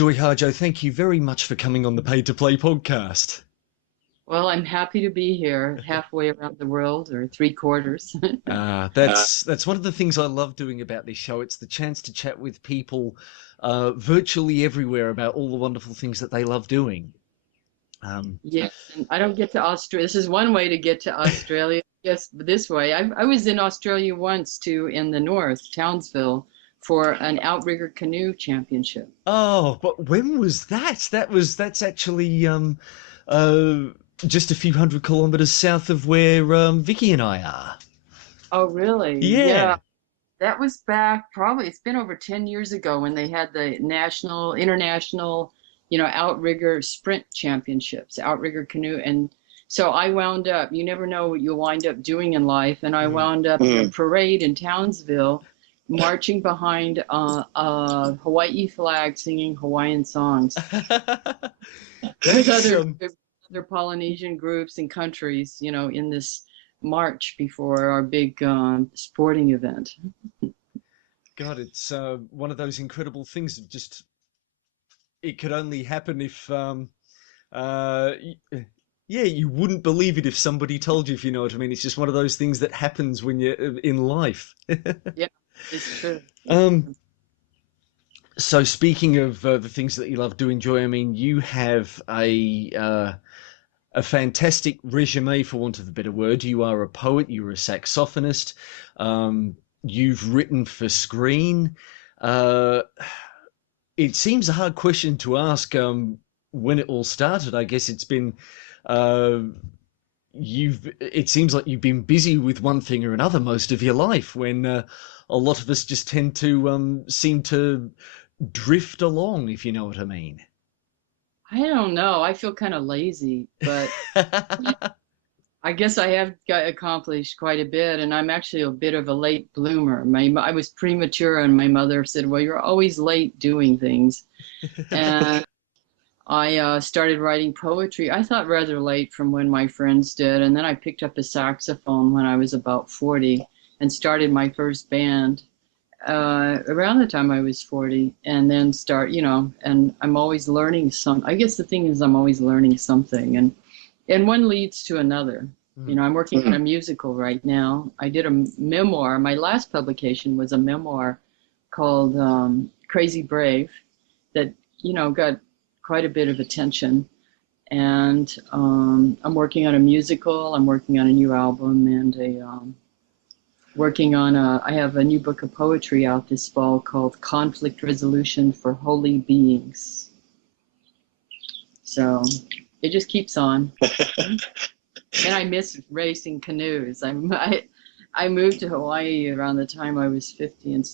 Joy Harjo, thank you very much for coming on the Paid to Play podcast. Well, I'm happy to be here, halfway around the world, or three quarters. That's one of the things I love doing about this show. It's the chance to chat with people virtually everywhere about all the wonderful things that they love doing. Yes, and I don't get to Australia. This is one way to get to Australia. Yes, this way. I was in Australia once too, in the north, Townsville, for an outrigger canoe championship. Oh, but when was that? That's actually uh, just a few hundred kilometers south of where Vicky and I are. Oh, really? Yeah, Yeah. that was back probably, it's been over 10 years ago when they had the national, international, outrigger sprint championships, outrigger canoe. And so I wound up, you never know what you'll wind up doing in life. And I Mm. wound up in a parade in Townsville, marching behind a Hawaii flag, singing Hawaiian songs with That's other Polynesian groups and countries, in this march before our big sporting event. God, it's one of those incredible things of just it could only happen if uh yeah, you wouldn't believe it if somebody told you, if you know what I mean. It's just one of those things that happens when you're in life. Yeah, it's true. um so speaking of the things that you love doing, Joy, I mean, you have a fantastic resume, for want of a better word. You are a poet, you're a saxophonist, you've written for screen. Uh, it seems a hard question to ask when it all started. I guess it's been uh, it seems like you've been busy with one thing or another most of your life when a lot of us just tend to seem to drift along, if you know what I mean. I don't know. I feel kind of lazy, but I guess I have got accomplished quite a bit, and I'm actually a bit of a late bloomer. I was premature, and my mother said, "Well, you're always late doing things." And I started writing poetry. I thought rather late from when my friends did, and then I picked up a saxophone when I was about 40 and started my first band around the time I was 40, and then and I'm always learning I guess the thing is I'm always learning something, and one leads to another. I'm working on a musical right now. I did a memoir. My last publication was a memoir called Crazy Brave that, got quite a bit of attention. And I'm working on a musical. I'm working on a new album and I have a new book of poetry out this fall called Conflict Resolution for Holy Beings. So it just keeps on. And I miss racing canoes. I moved to Hawaii around the time I was 50 and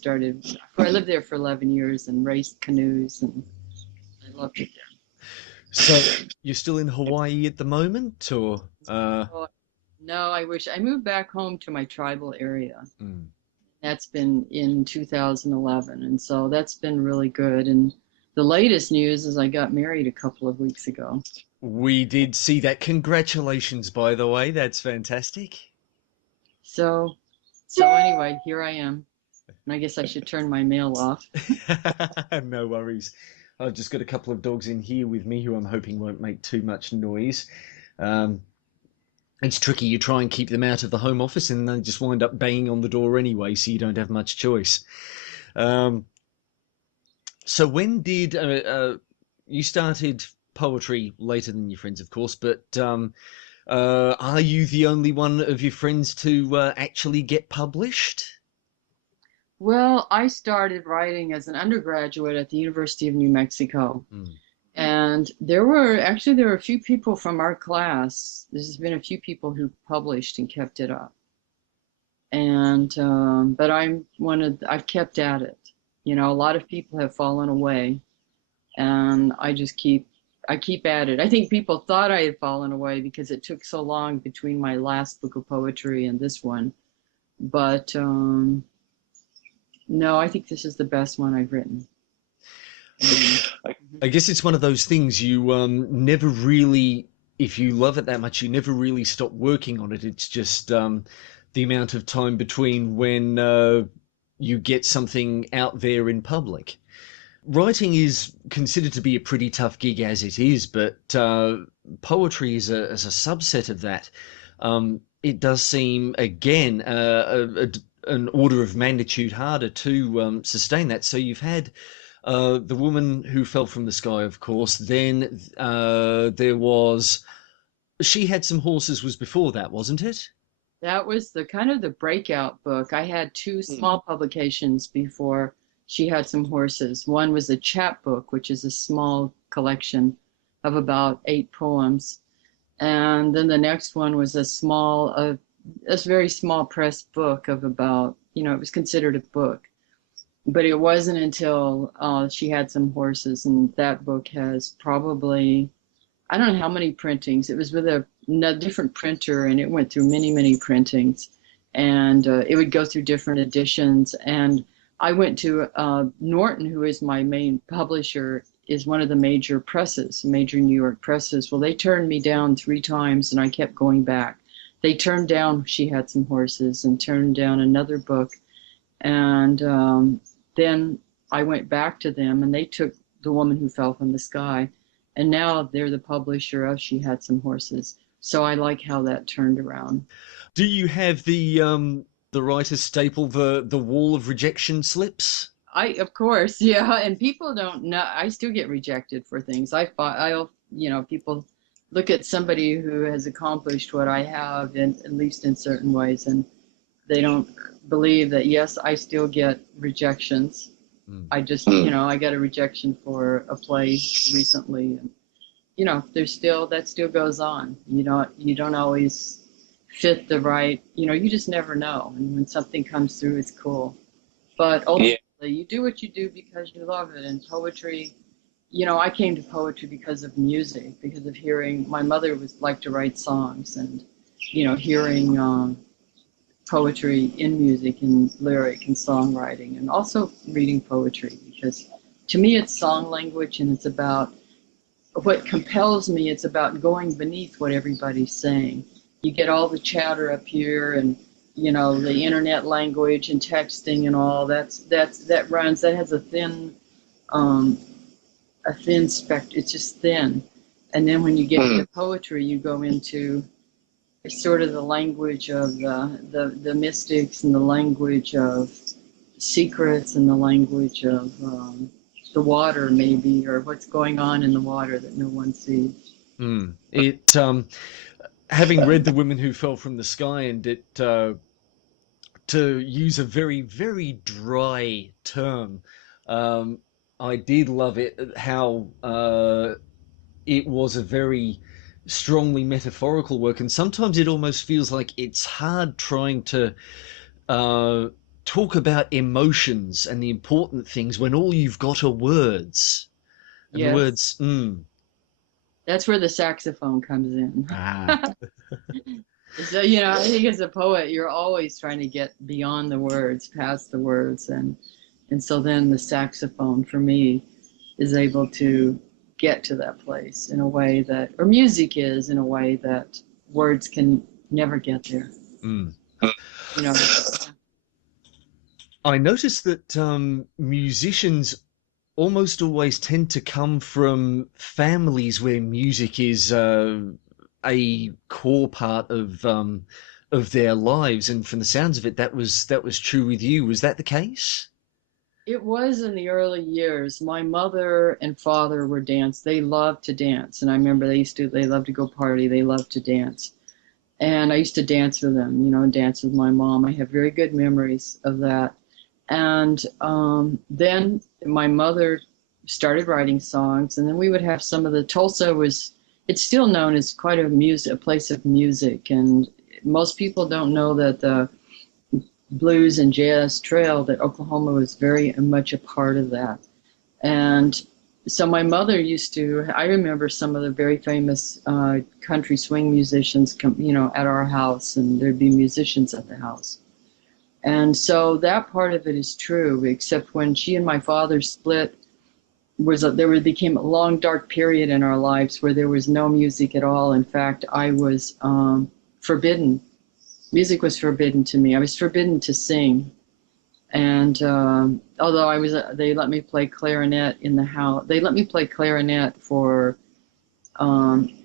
I lived there for 11 years and raced canoes, and I loved it So you're still in Hawaii at the moment, or there. No, I wish I moved back home to my tribal area. mm. That's been in 2011, and so that's been really good. And the latest news is I got married a couple of weeks ago. We did see that. Congratulations, by the way. That's fantastic. So, so anyway, here I am. And I guess I should turn my mail off. No worries. I've just got a couple of dogs in here with me who I'm hoping won't make too much noise. Um, it's tricky. You try and keep them out of the home office and they just wind up banging on the door anyway, so you don't have much choice. Um, so when did you started poetry later than your friends, of course, but are you the only one of your friends to actually get published? Well, I started writing as an undergraduate at the University of New Mexico. Mm. And there were a few people from our class. There's been a few people who published and kept it up. And but I've kept at it. A lot of people have fallen away, and I keep at it. I think people thought I had fallen away because it took so long between my last book of poetry and this one. But no, I think this is the best one I've written. I guess it's one of those things you never really, if you love it that much, you never really stop working on it. It's just the amount of time between when you get something out there in public. writing is considered to be a pretty tough gig as it is, but poetry is a subset of that. It does seem, again, an order of magnitude harder to sustain that. So you've had The Woman Who Fell from the Sky, of course. Then there was She Had Some Horses was before that, wasn't it? That was the kind of the breakout book. I had two Mm. small publications before She Had Some Horses. One was a chapbook, which is a small collection of about 8 poems. And then the next one was a very small press book of about, it was considered a book. But it wasn't until She Had Some Horses, and that book has probably, I don't know how many printings. It was with a different printer, and it went through many, many printings, and it would go through different editions. And I went to Norton, who is my main publisher, is one of the major presses, major New York presses. Well, they turned me down 3 times, and I kept going back. They turned down She Had Some Horses and turned down another book, and then I went back to them, and they took The Woman Who Fell from the Sky, and now they're the publisher of She Had Some Horses. So I like how that turned around. Do you have the writer's staple, the wall of rejection slips? Of course, yeah, and people don't know. I still get rejected for things. People look at somebody who has accomplished what I have, at least in certain ways, and they don't believe that. Yes, I still get rejections. Mm. I got a rejection for a play recently, and there's still that still goes on. You don't always fit the right. You just never know. And when something comes through, it's cool. But ultimately, you do what you do because you love it. And poetry, I came to poetry because of music, because of hearing. My mother was liked to write songs, and hearing poetry in music and lyric and songwriting, and also reading poetry, because to me it's song language, and it's about what compels me. It's about going beneath what everybody's saying. You get all the chatter up here, and the internet language and texting and all that has a thin spectrum. It's just thin. And then when you get into poetry, you go into sort of the language of the mystics, and the language of secrets, and the language of the water, maybe, or what's going on in the water that no one sees. Mm. It Having read The Women Who Fell from the Sky, and to use a very, very dry term, um, I did love it, how it was a very strongly metaphorical work, and sometimes it almost feels like it's hard trying to uh, talk about emotions and the important things when all you've got are words. And the Yes, words, that's where the saxophone comes in. ah, So, I think as a poet, you're always trying to get beyond the words, past the words, and so then the saxophone for me is able to get to that place in a way that, or music is in a way that words can never get there. mm. You know, I noticed that musicians almost always tend to come from families where music is a core part of their lives, and from the sounds of it, that was true with you. Was that the case? it was in the early years. My mother and father were dance. They loved to dance, and I remember they loved to go party. They loved to dance. And I used to dance with them, dance with my mom. I have very good memories of that. And then my mother started writing songs, and then we would have some of the Tulsa was. It's still known as quite a place of music, and most people don't know that the blues and jazz trail, that Oklahoma was very much a part of that. And so my mother I remember some of the very famous country swing musicians come, at our house, and there'd be musicians at the house. And so that part of it is true, except when she and my father split, became a long dark period in our lives where there was no music at all. In fact, I was forbidden. Music was forbidden to me. I was forbidden to sing. And although they let me play clarinet in the house. They let me play clarinet for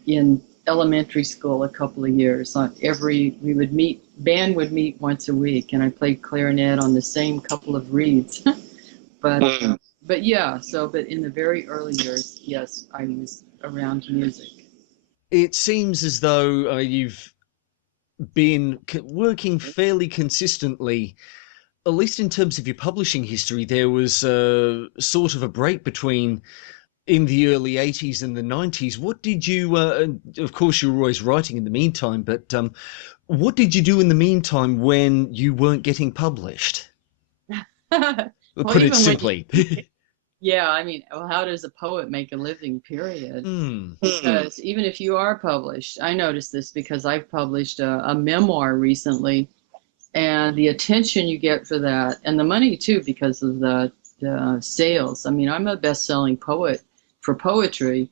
in elementary school a couple of years. We would meet, band would meet once a week, and I played clarinet on the same couple of reeds. But but yeah, but in the very early years, yes, I was around music. It seems as though you've been working fairly consistently, at least in terms of your publishing history. There was sort of a break between in the early 80s and the 90s. What did you, of course, you were always writing in the meantime, but what did you do in the meantime when you weren't getting published? Well, Put it even when simply. yeah, I mean, well, how does a poet make a living, period? Hmm. Because even if you are published, I noticed this because I've published a memoir recently, and the attention you get for that, and the money too, because of the sales. I mean, I'm a best-selling poet for poetry,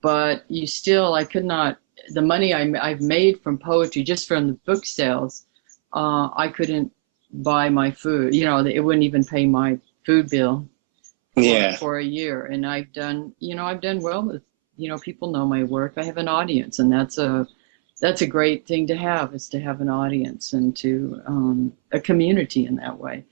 but I could not, the money I've made from poetry, just from the book sales, I couldn't buy my food. It wouldn't even pay my food bill for a year. And I've done well with, people know my work. I have an audience, and that's a great thing to have, is to have an audience and to a community in that way.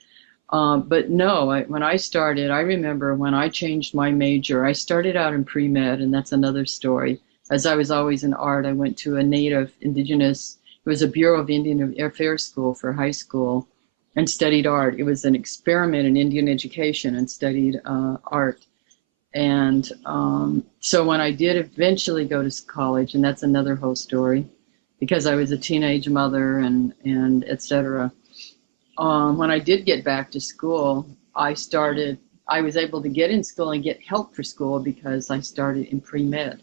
But no, when I started, I remember when I changed my major, I started out in pre-med, and that's another story. As I was always in art, I went to a native indigenous, it was a Bureau of Indian Affairs school for high school, and studied art. It was an experiment in Indian education, and studied art. And so when I did eventually go to college, and that's another whole story, because I was a teenage mother and et cetera. When I did get back to school, I was able to get in school and get help for school because I started in pre-med.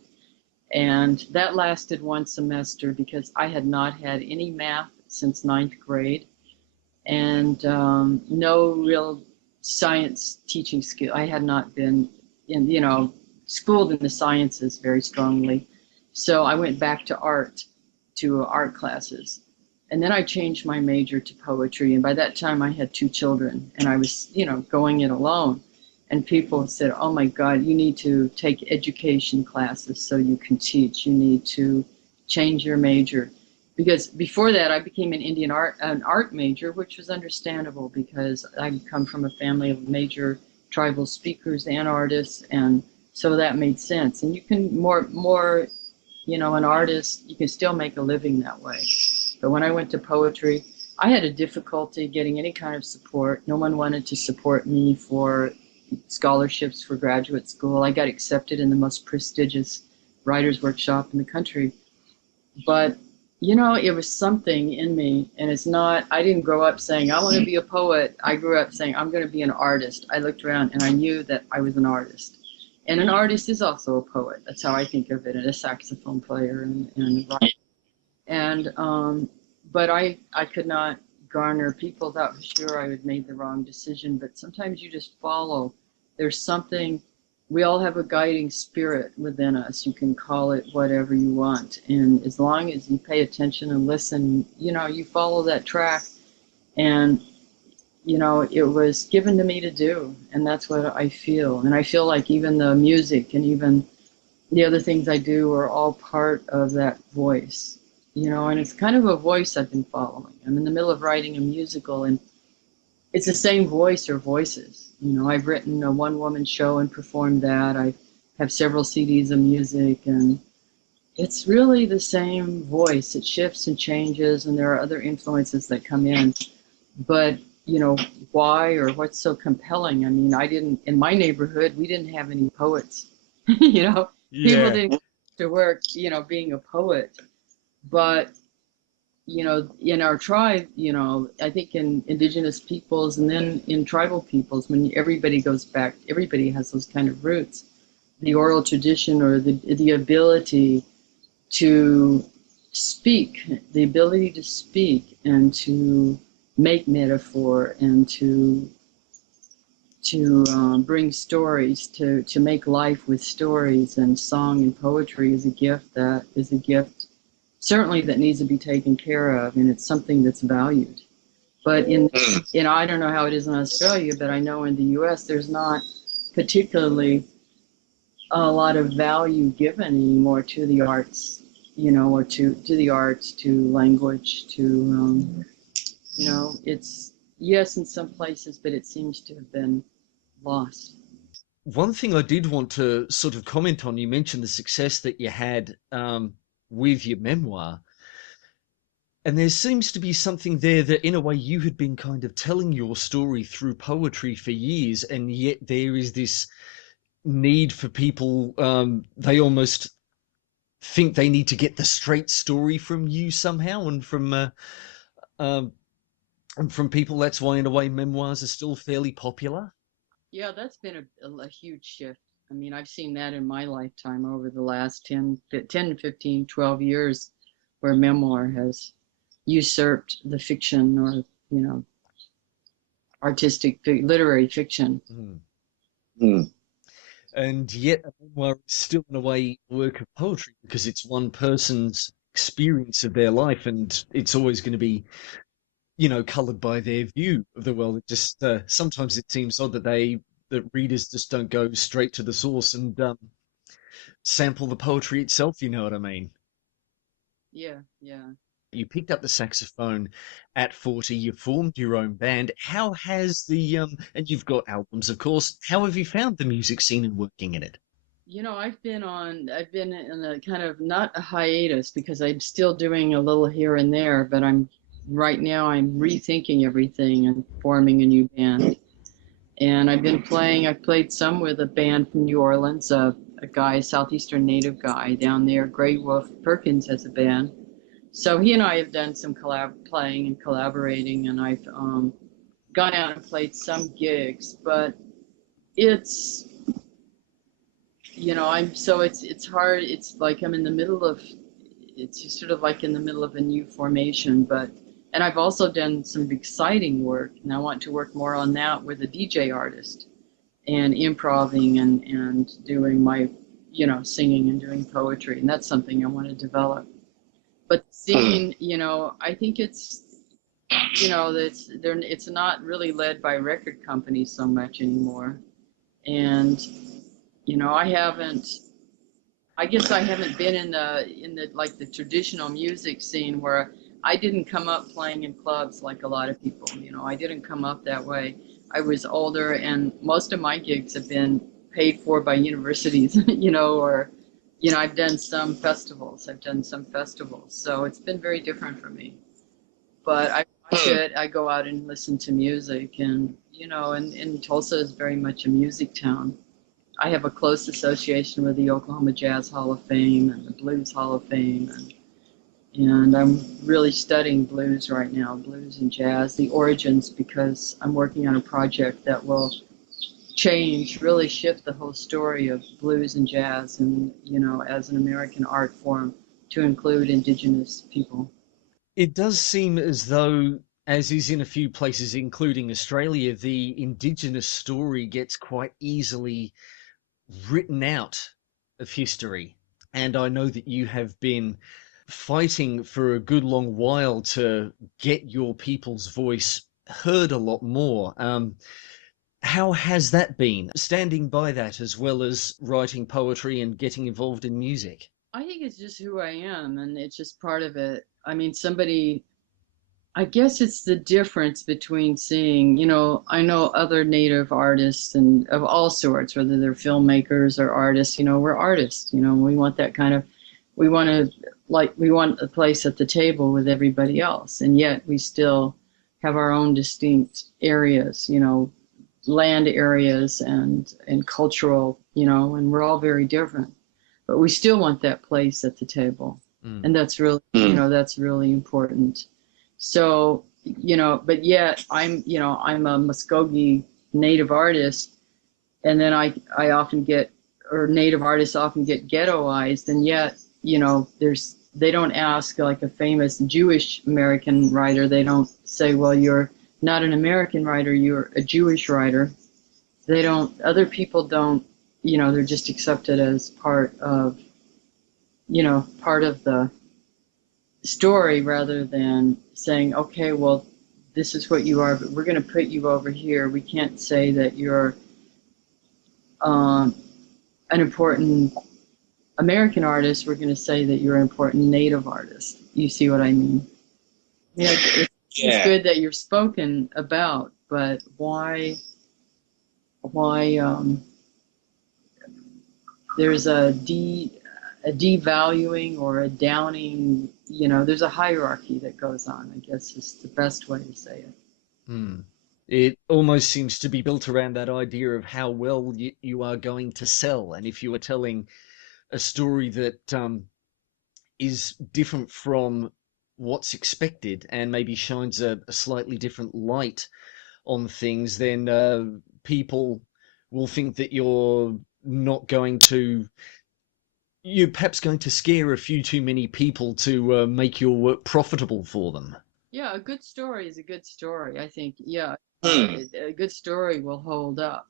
And that lasted one semester because I had not had any math since ninth grade, and no real science teaching skill. I had not been schooled in the sciences very strongly. So I went back to art classes. And then I changed my major to poetry. And by that time I had two children, and I was, going it alone. And people said, "Oh my God, you need to take education classes so you can teach. You need to change your major." Because before that, I became an art major, which was understandable because I come from a family of major tribal speakers and artists, and so that made sense. And you can an artist, you can still make a living that way. But when I went to poetry, I had a difficulty getting any kind of support. No one wanted to support me for scholarships for graduate school. I got accepted in the most prestigious writers' workshop in the country. But, it was something in me, and I didn't grow up saying, I want to be a poet. I grew up saying, I'm going to be an artist. I looked around and I knew that I was an artist. And an artist is also a poet. That's how I think of it, and a saxophone player and writer. And but I could not garner people. That was sure I had made the wrong decision. But sometimes you just follow. There's something. We all have a guiding spirit within us. You can call it whatever you want, and as long as you pay attention and listen, you follow that track. And it was given to me to do, and that's what I feel. And I feel like even the music and even the other things I do are all part of that voice, and it's kind of a voice I've been following. I'm in the middle of writing a musical, and it's the same voice or voices. I've written a one-woman show and performed that. I have several CDs of music, and it's really the same voice. It shifts and changes, and there are other influences that come in. But, why or what's so compelling? I mean, in my neighborhood, we didn't have any poets. People Yeah. didn't go to work, being a poet. But, in our tribe, I think in indigenous peoples and then in tribal peoples, when everybody goes back, everybody has those kind of roots. The oral tradition, or the ability to the ability to speak and to make metaphor and to bring stories, to make life with stories, and song and poetry is a gift certainly that needs to be taken care of, and it's something that's valued. But I don't know how it is in Australia, but I know in the US there's not particularly a lot of value given anymore to the arts, or to the arts, to language, to, it's, yes, in some places, but it seems to have been lost. One thing I did want to sort of comment on, you mentioned the success that you had with your memoir. And there seems to be something there that, in a way, you had been kind of telling your story through poetry for years, and yet there is this need for people, they almost think they need to get the straight story from you somehow, um, and from people. That's why, in a way, memoirs are still fairly popular. Yeah, that's been a huge shift. I mean, I've seen that in my lifetime over the last 10, 15, 12 years, where memoir has usurped the fiction, or, you know, literary fiction. Mm. Mm. And yet, a memoir is still, in a way, a work of poetry because it's one person's experience of their life, and it's always going to be, colored by their view of the world. It just sometimes it seems odd that that readers just don't go straight to the source and sample the poetry itself. You know what I mean? Yeah, yeah. You picked up the saxophone at 40. You formed your own band. How has and you've got albums, of course. How have you found the music scene and working in it? I've been in a kind of, not a hiatus, because I'm still doing a little here and there, but right now I'm rethinking everything and forming a new band. And I've played some with a band from New Orleans, a guy, Southeastern native guy down there, Gray Wolf Perkins, has a band. So he and I have done some playing and collaborating, and I've gone out and played some gigs, but it's, it's hard. It's like I'm in the middle of, it's sort of like in the middle of a new formation, and I've also done some exciting work, and I want to work more on that with a DJ artist, and improving, and doing my, singing and doing poetry. And that's something I want to develop. But singing, I think it's not really led by record companies so much anymore. And, I haven't, I guess I haven't been in the like the traditional music scene, where I didn't come up playing in clubs like a lot of people. I didn't come up that way. I was older, and most of my gigs have been paid for by universities, or, I've done some festivals. So it's been very different for me. But I watch it. I go out and listen to music, and, and Tulsa is very much a music town. I have a close association with the Oklahoma Jazz Hall of Fame and the Blues Hall of Fame, and I'm really studying blues right now, blues and jazz, the origins, because I'm working on a project that will really shift the whole story of blues and jazz, and, as an American art form, to include indigenous people. It does seem as though, as is in a few places, including Australia, the Indigenous story gets quite easily written out of history. And I know that you have been fighting for a good long while to get your people's voice heard a lot more. How has that been, standing by that as well as writing poetry and getting involved in music? I think it's just who I am, and it's just part of it. I mean, I guess it's the difference between seeing, I know other Native artists, and of all sorts, whether they're filmmakers or artists. We're artists. We want that kind of, we want a place at the table with everybody else, and yet we still have our own distinct areas, land areas, and cultural, and we're all very different, but we still want that place at the table. Mm. And that's really, that's really important. So, but yet I'm a Muskogee Native artist, and then I often get, or Native artists often get ghettoized, and yet, they don't ask, like a famous Jewish American writer, they don't say, well, you're not an American writer, you're a Jewish writer. Other people don't, they're just accepted as part of the story, rather than saying, okay, well, this is what you are, but we're going to put you over here. We can't say that you're an important American artist. We're going to say that you're an important Native artist. You see what I mean? Yeah, it's good that you're spoken about, but why there's a devaluing or a downing, there's a hierarchy that goes on, I guess is the best way to say it. Hmm. It almost seems to be built around that idea of how well you are going to sell. And if you are telling a story that is different from what's expected and maybe shines a slightly different light on things, then people will think that you're perhaps going to scare a few too many people to make your work profitable for them. Yeah, a good story is a good story. I think, yeah, a good story will hold up.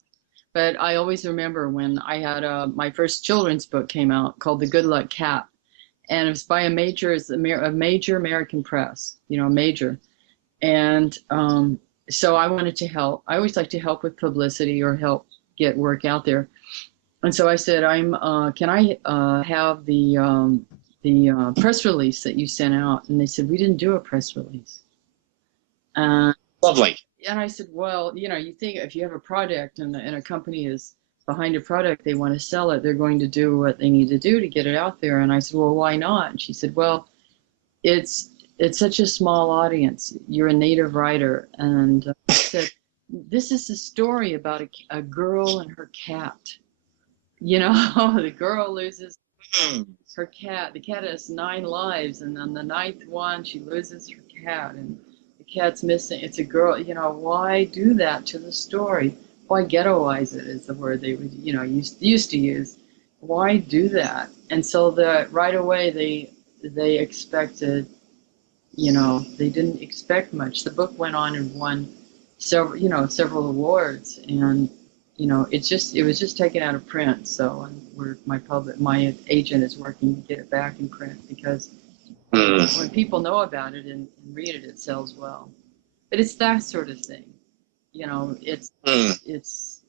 But I always remember when I had my first children's book came out called The Good Luck Cat, and it was by a major American press, major. And so I wanted to help. I always like to help with publicity or help get work out there. And so I said, can I have the press release that you sent out? And they said, we didn't do a press release. Lovely. And I said, well, you think if you have a product and a company is behind a product, they want to sell it, they're going to do what they need to do to get it out there. And I said, well, why not? And she said, well, it's such a small audience. You're a native writer. And I said, this is a story about a girl and her cat. The girl loses her cat. The cat has 9 lives, and on the 9th one, she loses her cat, and the cat's missing. It's a girl. Why do that to the story? Why ghettoize it is the word they would, used to use. Why do that? And so right away they expected, they didn't expect much. The book went on and won several awards, and it was just taken out of print. So my agent is working to get it back in print, because when people know about it and read it, it sells well. But it's that sort of thing, it's.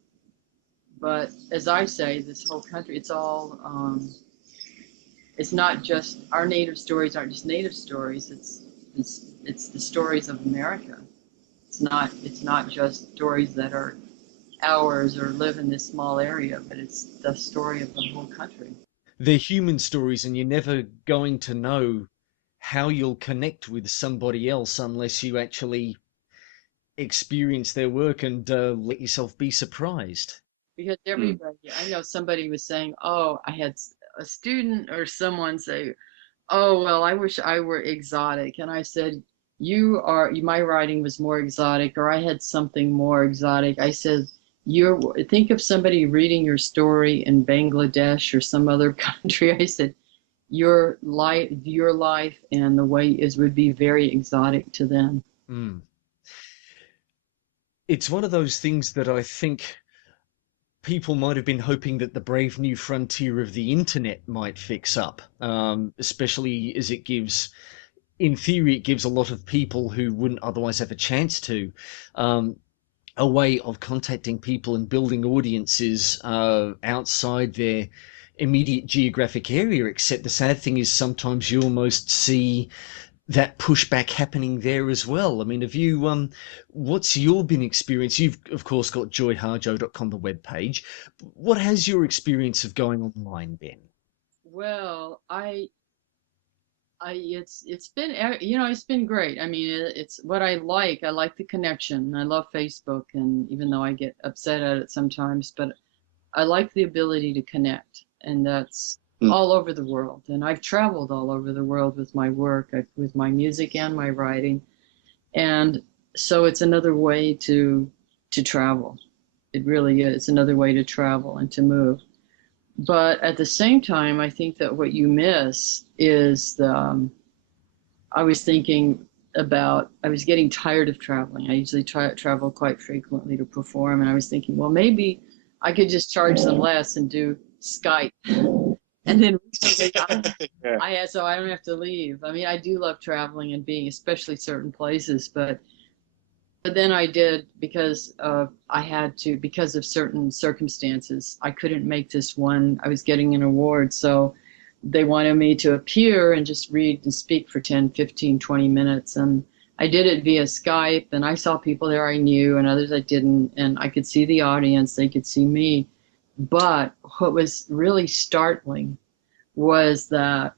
But as I say, this whole country, it's all. It's not just our native stories aren't just native stories. It's the stories of America. It's not just stories that are ours or live in this small area, but it's the story of the whole country. They're human stories, and you're never going to know how you'll connect with somebody else unless you actually experience their work and let yourself be surprised. Because everybody, I know somebody was saying, oh, I had a student or someone say, oh, well, I wish I were exotic. And I said, my writing was more exotic, or I had something more exotic. I said, think of somebody reading your story in Bangladesh or some other country. I said, your life and the way it would be very exotic to them. It's one of those things that I think people might have been hoping that the brave new frontier of the internet might fix up, especially as in theory, it gives a lot of people who wouldn't otherwise have a chance to, a way of contacting people and building audiences outside their immediate geographic area. Except the sad thing is sometimes you almost see that pushback happening there as well. I mean, what's your been experience? You've of course got joyharjo.com, the webpage. What has your experience of going online been? Well, it's been, it's been great. I mean, it's what I like. I like the connection. I love Facebook, and even though I get upset at it sometimes, but I like the ability to connect, and that's all over the world. And I've traveled all over the world with my work, with my music and my writing, and so it's another way to travel. It really is. It's another way to travel and to move. But at the same time, I think that what you miss is I was thinking about, I was getting tired of traveling. I usually travel quite frequently to perform, and I was thinking, well, maybe I could just charge them less and do Skype. And then recently so I don't have to leave. I mean, I do love traveling and being, especially certain places, but But then I did because I had to, because of certain circumstances. I couldn't make this one. I was getting an award, so they wanted me to appear and just read and speak for 10, 15, 20 minutes. And I did it via Skype, and I saw people there I knew and others I didn't, and I could see the audience, they could see me. But what was really startling was that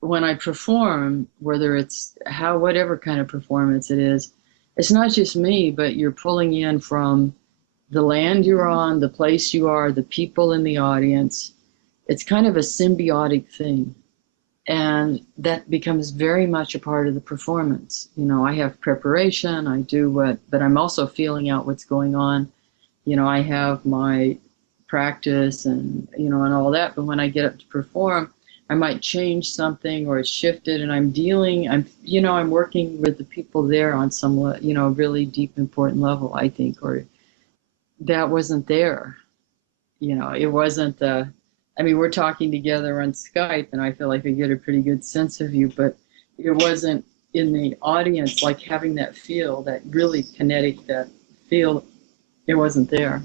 when I perform, whether it's whatever kind of performance it is, it's not just me, but you're pulling in from the land you're on, the place you are, the people in the audience. It's kind of a symbiotic thing. And that becomes very much a part of the performance. I have preparation, I do but I'm also feeling out what's going on. I have my practice and all that, but when I get up to perform, I might change something or it's shifted and I'm working with the people there on some, really deep, important level, I think, or that wasn't there. It wasn't we're talking together on Skype and I feel like I get a pretty good sense of you, but it wasn't in the audience, like having that feel, that really kinetic, that feel, it wasn't there.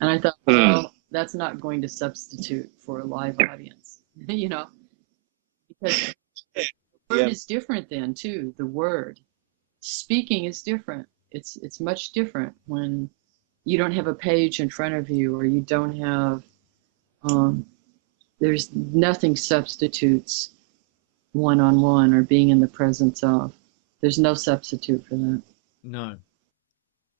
And I thought, well, that's not going to substitute for a live audience, because the word Yeah. is different then too. The word speaking is different. It's much different when you don't have a page in front of you, or you don't have um, there's nothing substitutes one-on-one or being in the presence of. There's no substitute for that. No.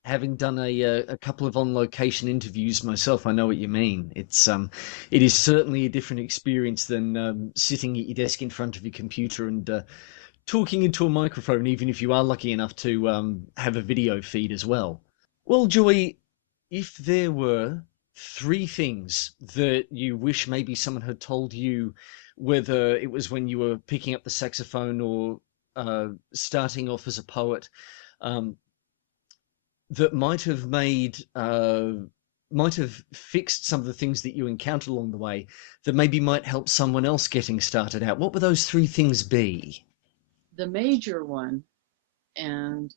Having done a couple of on location interviews myself, I know what you mean. It is certainly a different experience than sitting at your desk in front of your computer and talking into a microphone, even if you are lucky enough to have a video feed as well. Well, Joy, if there were three things that you wish maybe someone had told you, whether it was when you were picking up the saxophone or starting off as a poet, um, that might have fixed some of the things that you encountered along the way, that maybe might help someone else getting started out, what would those three things be? The major one, and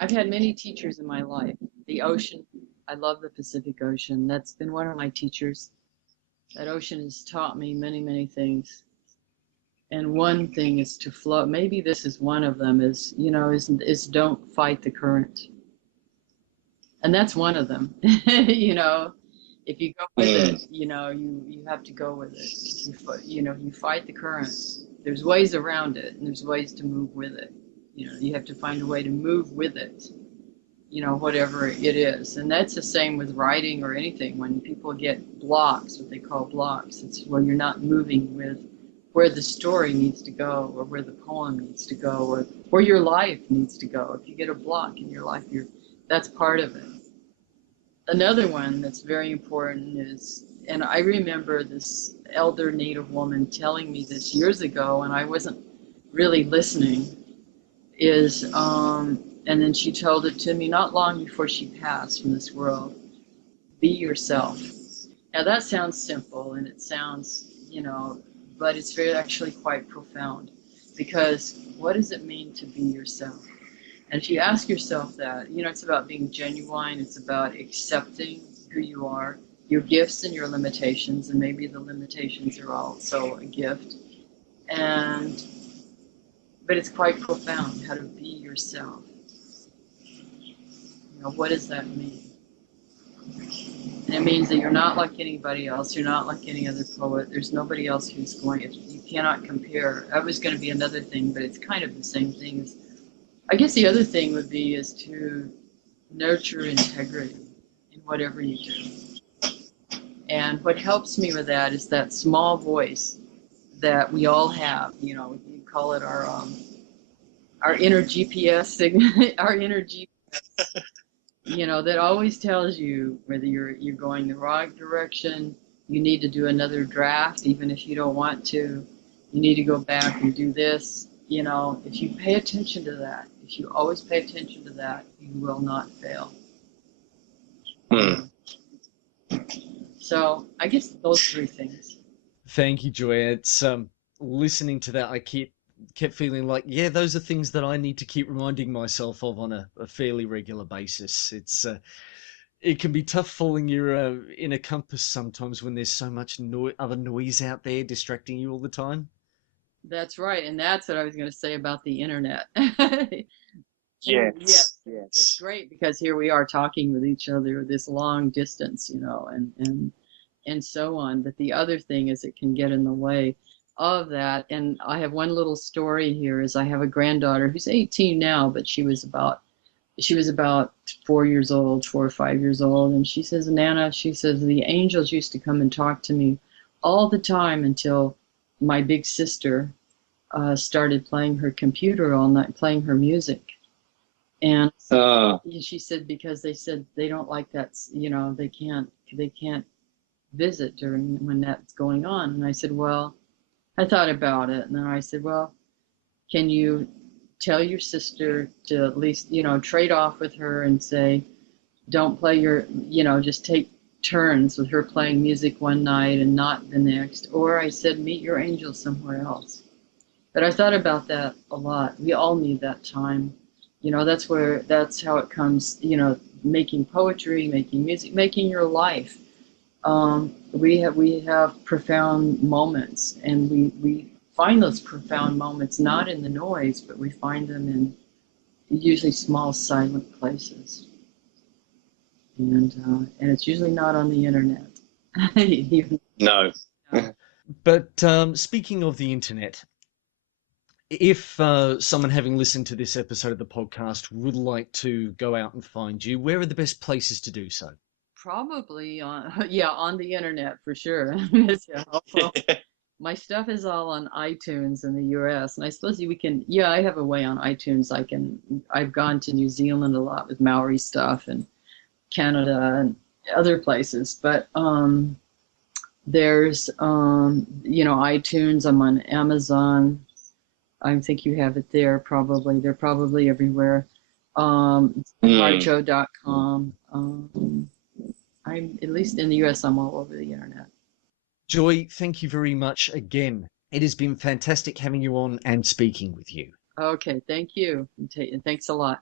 I've had many teachers in my life. The ocean, I love the Pacific Ocean. That's been one of my teachers. That ocean has taught me many, many things. And one thing is to flow. Maybe this is one of them, is don't fight the current. And that's one of them. If you go with it, you have to go with it. You fight the current. There's ways around it, and there's ways to move with it. You have to find a way to move with it, whatever it is. And that's the same with writing or anything. When people get blocks, what they call blocks, it's when you're not moving with where the story needs to go, or where the poem needs to go, or where your life needs to go. If you get a block in your life, that's part of it. Another one that's very important is, and I remember this elder Native woman telling me this years ago, and I wasn't really listening, and then she told it to me not long before she passed from this world: be yourself. Now that sounds simple, and it sounds, but it's very actually quite profound, because what does it mean to be yourself? And if you ask yourself that, it's about being genuine. It's about accepting who you are, your gifts and your limitations, and maybe the limitations are also a gift. But it's quite profound how to be yourself. What does that mean? And it means that you're not like anybody else. You're not like any other poet. There's nobody else who's you cannot compare. That was going to be another thing, but it's kind of the same thing. I guess the other thing would be is to nurture integrity in whatever you do. And what helps me with that is that small voice that we all have. You call it our inner GPS signal, our inner GPS. That always tells you whether you're going the wrong direction. You need to do another draft, even if you don't want to. You need to go back and do this. If you pay attention to that, if you always pay attention to that, you will not fail. So I guess those three things. Thank you, Joy. It's listening to that, I keep kept feeling like, yeah, those are things that I need to keep reminding myself of on a fairly regular basis. It can be tough following your inner compass sometimes when there's so much other noise out there distracting you all the time. That's right, and that's what I was going to say about the internet. And Yes, yes, it's yes. great because here we are talking with each other this long distance, and so on. But the other thing is it can get in the way of that. And I have one little story here is I have a granddaughter who's 18 now, but she was about 4 years old, 4 or 5 years old, and she says, Nana, she says the angels used to come and talk to me all the time until my big sister started playing her computer all night, playing her music. And Uh, she said because they said they don't like that, they can't visit during when that's going on. And I said, well, I thought about it, and then I said, well, can you tell your sister to at least, trade off with her and say, don't play just take turns with her playing music one night and not the next. Or I said, meet your angel somewhere else. But I thought about that a lot. We all need that time. That's how it comes, making poetry, making music, making your life. We have profound moments, and we find those profound moments not in the noise, but we find them in usually small silent places, and it's usually not on the internet. Even, no. But speaking of the internet, if someone having listened to this episode of the podcast would like to go out and find you, where are the best places to do so? Probably on yeah, on the internet for sure. Yeah, well, my stuff is all on iTunes in the US, and I suppose we can, yeah, I have a way on iTunes. I've gone to New Zealand a lot with Maori stuff, and Canada and other places, but there's iTunes. I'm on Amazon. I think you have it there probably. They're probably everywhere. Mm. Harjo.com. I'm at least in the US, I'm all over the internet. Joy, thank you very much again. It has been fantastic having you on and speaking with you. Okay, thank you. And thanks a lot.